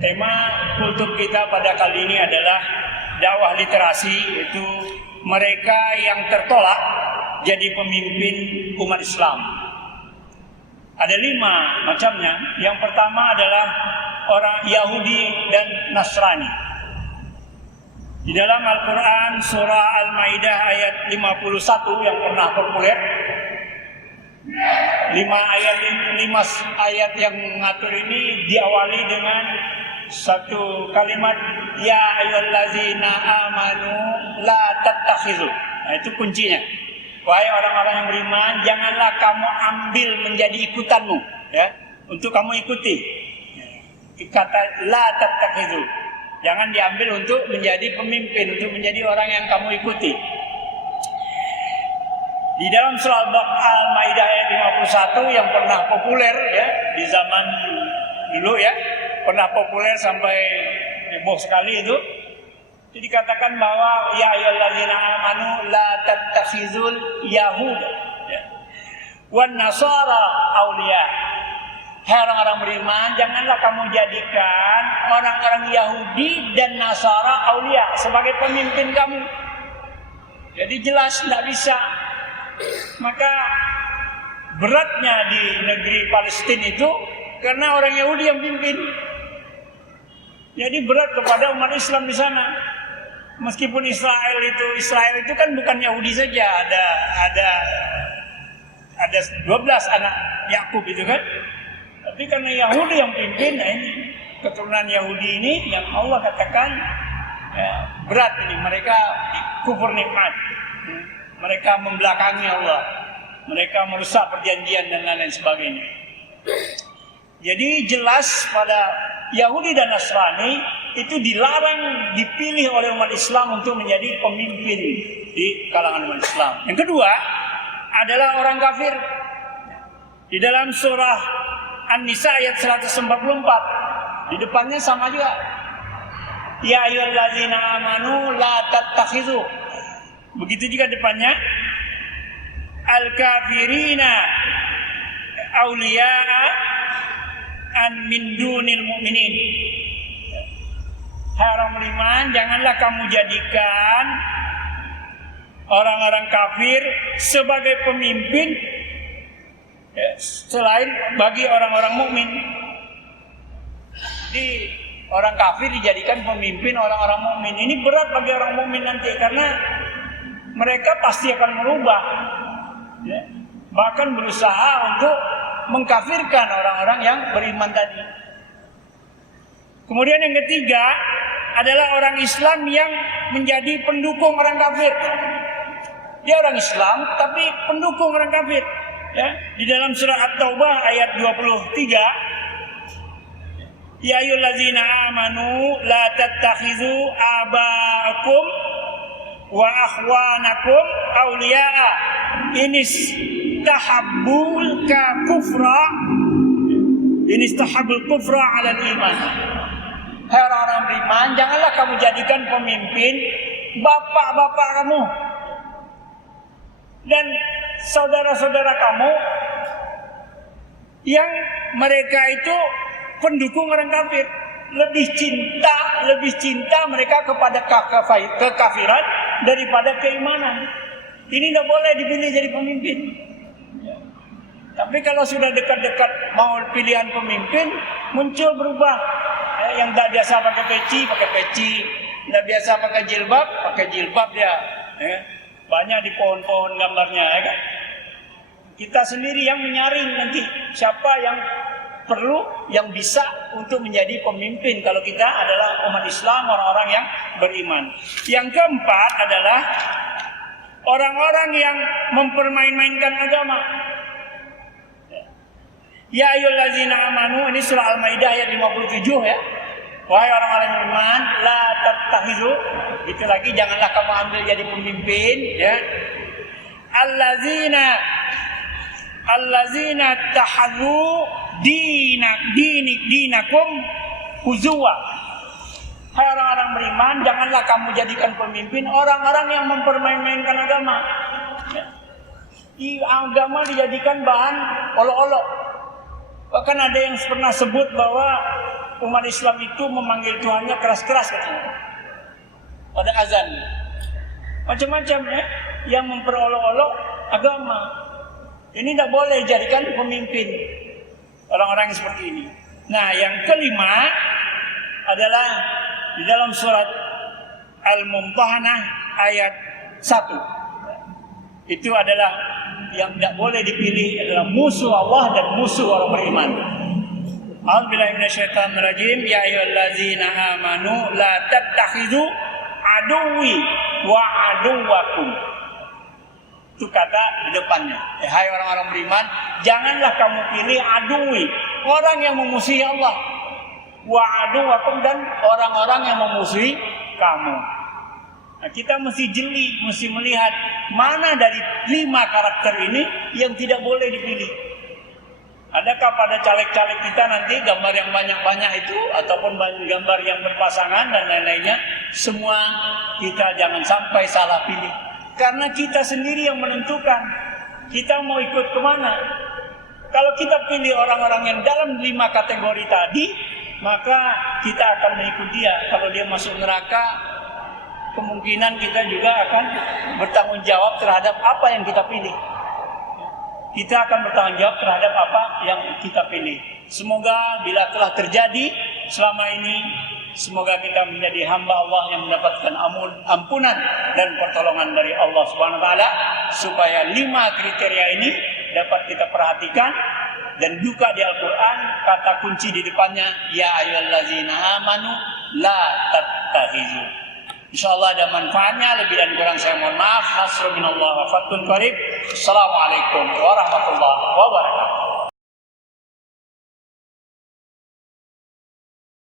Tema kultur kita pada kali ini adalah dakwah literasi, yaitu mereka yang tertolak jadi pemimpin umat Islam. Ada 5 macamnya. Yang pertama adalah orang Yahudi dan Nasrani. Di dalam Al-Quran surah Al-Maidah ayat 51 yang pernah populer, 5 ayat yang mengatur ini diawali dengan satu kalimat, ya ayyuhallazina amanu la tattakhidhu. Nah, itu kuncinya. Wahai orang-orang yang beriman, janganlah kamu ambil menjadi ikutanmu, ya, untuk kamu ikuti. Kata la tattakhidhu, jangan diambil untuk menjadi pemimpin, untuk menjadi orang yang kamu ikuti. Di dalam surah Al-Maidah ayat 51 yang pernah populer, ya, di zaman dulu, ya, pernah populer sampai heboh sekali itu dikatakan bahwa ya ayyuhallazina amanu la tattakhizul yahuda, ya, wan nasara auliya. Hai orang-orang beriman, janganlah kamu jadikan orang-orang Yahudi dan Nasara aulia sebagai pemimpin kamu. Jadi jelas tidak bisa. Maka beratnya di negeri Palestina itu karena orang Yahudi yang pimpin. Jadi berat kepada umat Islam di sana. Meskipun Israel itu kan bukan Yahudi saja, ada 12 anak Yakub itu kan. Tapi karena Yahudi yang pimpin, nah ini keturunan Yahudi ini yang Allah katakan ya, berat ini, mereka kufur nikmat, mereka membelakangi Allah, mereka merusak perjanjian dan lain-lain sebagainya. Jadi jelas pada Yahudi dan Nasrani itu dilarang dipilih oleh umat Islam untuk menjadi pemimpin di kalangan umat Islam. Yang kedua adalah orang kafir. Di dalam surah An-Nisa ayat 144, di depannya sama juga. Ya ayyuhallazina amanu la tattakhidhu. Begitu juga depannya. Al-kafirina awliya'a an min dunil mu'minin. Hai orang beriman, janganlah kamu jadikan orang-orang kafir sebagai pemimpin selain bagi orang-orang mukmin. Jadi orang kafir dijadikan pemimpin orang-orang mukmin. Ini berat bagi orang mukmin nanti karena mereka pasti akan merubah, ya, bahkan berusaha untuk mengkafirkan orang-orang yang beriman tadi. Kemudian yang ketiga adalah orang Islam yang menjadi pendukung orang kafir. Dia orang Islam tapi pendukung orang kafir. Ya, di dalam surah At-Taubah ayat 23, ya ayyuhallazina amanu la tattakhidhu aba'akum wa akhwanakum awliya'a inistahabbul kufra 'ala al-iman. Hai orang-orang beriman, janganlah kamu jadikan pemimpin bapak-bapak kamu dan saudara-saudara kamu yang mereka itu pendukung orang kafir. Lebih cinta mereka kepada kekafiran daripada keimanan. Ini tidak boleh dipilih jadi pemimpin. Tapi kalau sudah dekat-dekat mau pilihan pemimpin, muncul berubah. Yang tak biasa pakai peci, tidak biasa pakai jilbab dia. Banyak di pohon-pohon gambarnya, ya kan? Kita sendiri yang menyaring nanti siapa yang perlu, yang bisa untuk menjadi pemimpin kalau kita adalah umat Islam, orang-orang yang beriman. Yang keempat adalah orang-orang yang mempermain-mainkan agama. Ya ayyuhallazina amanu, ini surah Al-Maidah ayat 57, ya. Wahai orang-orang yang beriman, la tattakhidhu, itu lagi, janganlah kamu ambil jadi pemimpin, ya. Allazina tahadhu dinakum huzwa. Hai orang-orang beriman, janganlah kamu jadikan pemimpin orang-orang yang mempermain-mainkan agama. Ya. Agama dijadikan bahan olok-olok. Bahkan ada yang pernah sebut bahwa umat Islam itu memanggil Tuhannya keras-keras katanya. Pada azan. Macam-macam ya, yang memperolok-olok agama. Ini tidak boleh jadikan pemimpin orang-orang yang seperti ini. Nah, yang kelima adalah di dalam surat Al-Mumtahanah ayat 1. Itu adalah yang tidak boleh dipilih adalah musuh Allah dan musuh orang beriman. A'udzubillahi minasyaitonirrajim. Ya ayyuhallazina amanu la tattakhidhu aduwwi wa aduwwakum. Itu kata di depannya. Hai orang-orang beriman, janganlah kamu pilih aduwi, orang yang memusuhi Allah, wa aduwwakum, dan orang-orang yang memusuhi kamu. Nah, kita mesti jeli, mesti melihat mana dari 5 karakter ini yang tidak boleh dipilih. Adakah pada caleg-caleg kita nanti gambar yang banyak-banyak itu, ataupun gambar yang berpasangan dan lain-lainnya, semua kita jangan sampai salah pilih. Karena kita sendiri yang menentukan kita mau ikut kemana. Kalau kita pilih orang-orang yang dalam 5 kategori tadi, maka kita akan mengikut dia. Kalau dia masuk neraka, kemungkinan kita juga akan bertanggung jawab terhadap apa yang kita pilih. Kita akan bertanggung jawab terhadap apa yang kita pilih. Semoga bila telah terjadi selama ini, semoga kita menjadi hamba Allah yang mendapatkan ampunan dan pertolongan dari Allah Subhanahu wa taala, supaya 5 kriteria ini dapat kita perhatikan. Dan juga di Al-Quran kata kunci di depannya, ya ayyuhallazina amanu la tattakhidhu. InsyaAllah ada manfaatnya. Lebih dan kurang saya mohon maaf. Hasrunallah wa fathun qarib. Assalamualaikum warahmatullahi wabarakatuh.